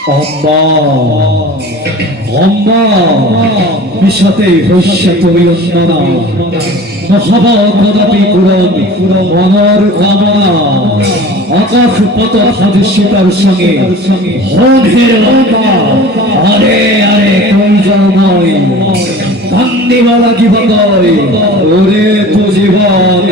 अम्मा अम्मा विशते हृष्य তুমি অন্যনা মহাবত কদাপি কুরন মনর কামনা আকাশ পত সদৃশ্যতার সঙ্গে হোধের লঙ্কা আরে আরে কই যাও নয় কান্দিওয়ালা জীবন ওরে তো জীবন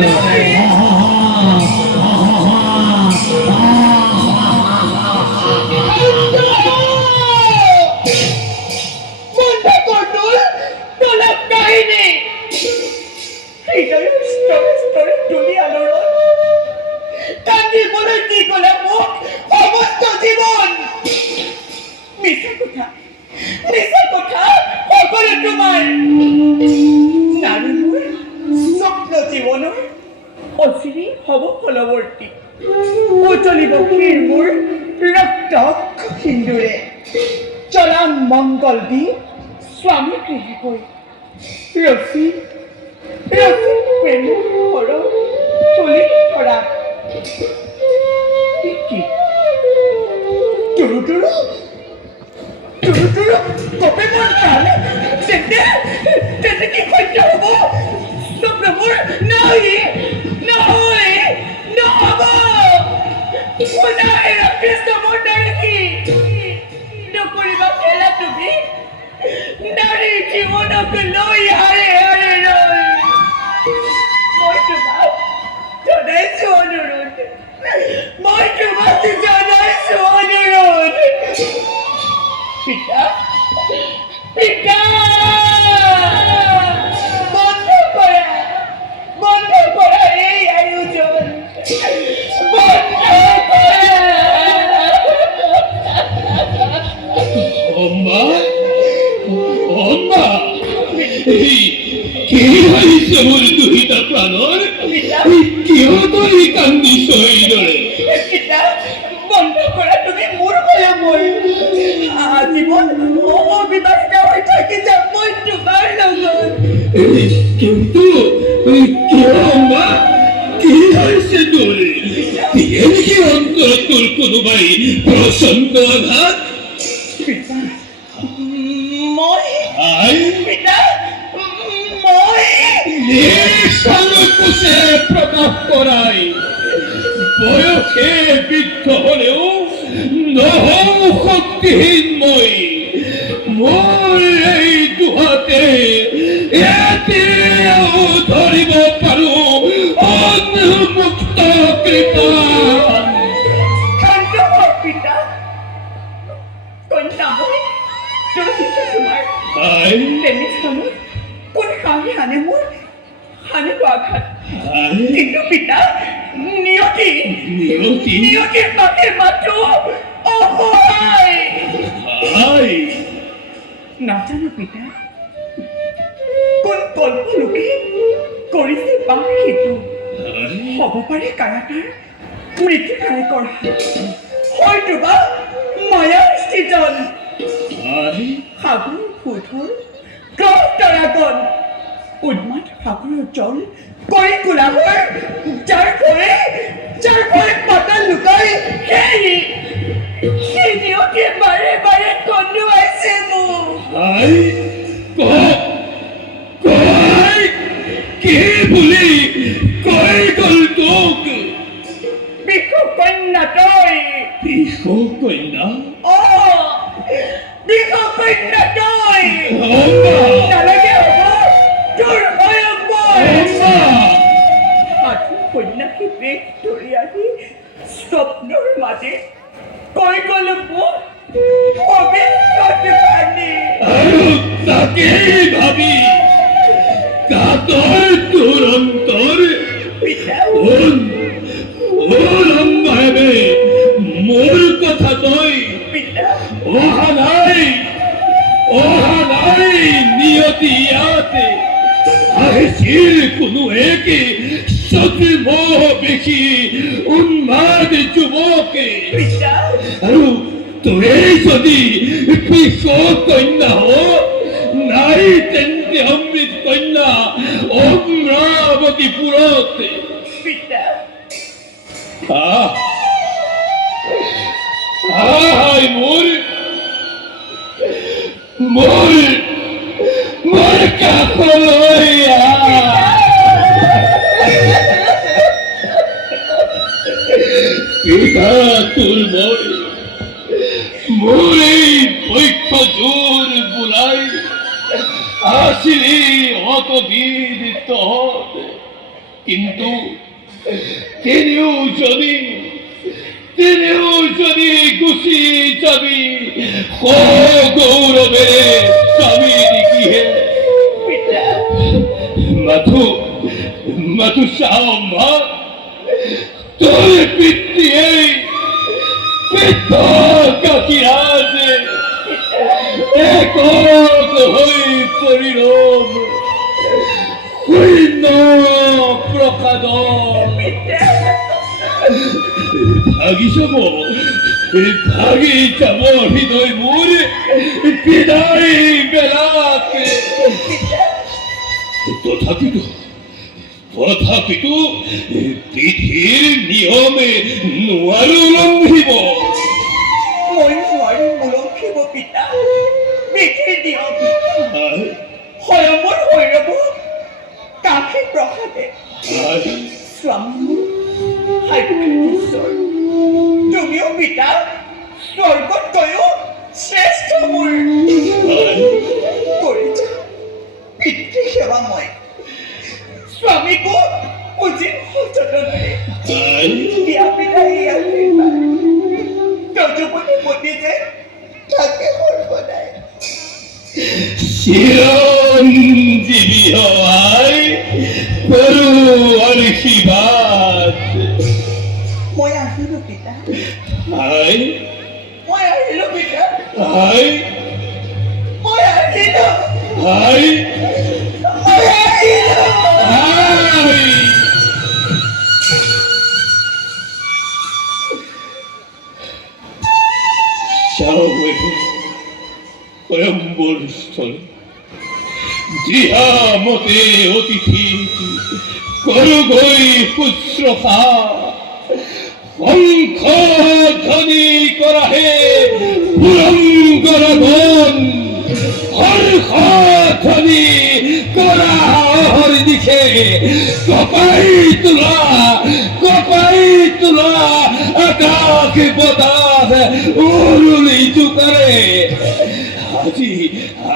চলা মঙ্গল দি স্বামী গৃহে গৈ ৰচি ৰচি প্ৰেম ঘৰ চলি ধৰা কি তুৰু তুৰু তুৰু তুৰু কপে মোৰ কালে তেন্তে কি সত্য হ'ব স্বপ্নবোৰ নাই নহয় নহ'ব নাই কৃষ্ণ মোৰ নাৰী নকৰিবা খেলা তুমি নাৰী জীৱনক লৈ হাৰে হাৰে ৰৈ মই তোমাক জনাইছো অনুৰোধ মই তোমাক জনাইছো অনুৰোধ পিতা পিতা বন্ধ কৰা এই আয়োজন বন্ধ কৰা अम्मा अम्मा কি হইছে মোর দুইটা প্রাণর কিয় তই কান্দিছ এইদৰে বন্ধ কৰা তুমি মোৰ ভয়ে মই আজীৱন অবিবাহিত হৈ থাকি যাম মই তোমাৰ লগত কিন্তু কিয় আম্মা কি হইছে তোৰ এনেকি অন্তর তোর কোনোবাই প্রচন্ড আঘাত প্রকাশ করাই বয়সে বৃদ্ধ হলেও নহও শক্তিহীন মই মোৰ এই দুহাতে এতিয়াও ধৰিব পাৰো অন্মুক্ত কৃপা কোন কাহি আনে মোৰ আনিব আঘাত কিন্তু পিতা নিয়তি নিয়তিৰ বাকে মাত্ৰ অসহায় নাজানো পিতা কোন কল্প লোকে কৰিছে বাক সেইটো হ'ব পাৰে কায়াতাৰ মৃত্যু খাই কৰা হয়তো বা মায়াৰ সৃজন সাগৰ সুধৰ গ্ৰহ তৰাগণ উন্মাদ সাগৰৰ জল কৰি কোলাহৰ যাৰ ভয়ে পাতাল লুকাই সেই নিয়তিয়ে বাৰে বাৰে কন্দুৱাইছে মোক কি বুলি কৈ গল তোক বিশু কন্যা তই বিশু কন্যা বিশু কন্যা তই নালাগে হ'ব তোৰ সাধু সন্যাসী বেগ ধৰি আহি স্বপ্নৰ মাজে কৈ গ'ল মোক আৰু তাকেই ভাবি কাতৰ তোৰ অন্তৰ লম্বাবে মোৰ কথা তই অহা নাই নিয়তি ইয়াতে আহিছিল কোনো একে সতি মোহ বেশি উন্মাদ যুৱকে আৰু তই যদি পিছত কন্যা হ নাই তেন্তে অমৃত কন্যা অমৰাৱতীপুৰত মোৰ মোর কাপড় লইয়া পিতা তোর মোরে বৈক্ষ জোর বুলাই আসিলি অত বীর তহত, কিন্তু তিনিও যদি গুছি যাবি গৌরবে স্বামীর গৃহে মাথু সাহমা তোর পিতৃ এই পিত্ত কাকিরাজে একক হই পরিরম শূন্য প্রসাদ ভাগি যাব হৃদয় মোর বিদায় বেলাতে। তথাপিতো বিধির নিয়মে নোৱাৰো লঙ্ঘিব। মই নোৱাৰিম উলংঘিব পিতা বিধিৰ নিয়ম। স্বয়মৰ ভৈৰৱ কাশী প্ৰসাদে স্বামী সাক্ষাৎ তুমিও পিতা স্বৰ্গত গৈও শ্ৰেষ্ঠ মোৰ কৰিছা পিতৃ সেৱা মই স্বামীকো পুজিম সযতনেৰে। বিয়া পিতা এই আশীৰ্বাদ যজপতি পতি যে থাকে সৰ্বদাই। চিরঞ্জীবী হওয়ায় করু আশীর্বাদ। মই আহিলো পিতা, হাই মই আহিলো পিতা, হাই মই আহিলো, হাই মই আহিলো। হাই স্বয়ম্বর স্থলে গৃহামতে অতিথি করুগৈ শুশ্রূষা শঙ্খ ধ্বনি কৰাহে পুৰংগৰগণ হৰ্ষ ধ্বনি কৰা অহৰ দিশে কপাই তোলা আকাশ বতাহ উৰুলি জোকাৰে।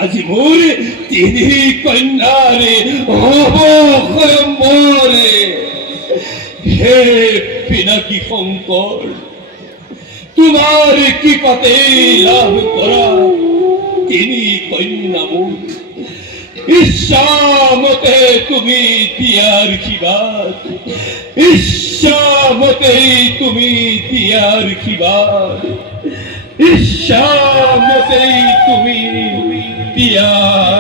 আজি মোৰ তিনি কন্যাৰে হব স্বয়ম্বৰে। হে পিনাকী শংকৰ, তোমাৰ কৃপাতে লাভ কৰা তিনি কন্যা মোৰ। ইচ্ছামতে তুমি দিয়াৰ আশীৰ্বাদ, ইচ্ছামতে তুমি দিয়াৰ আশীৰ্বাদ, ইচ্ছামতে তুমি দিয়াৰ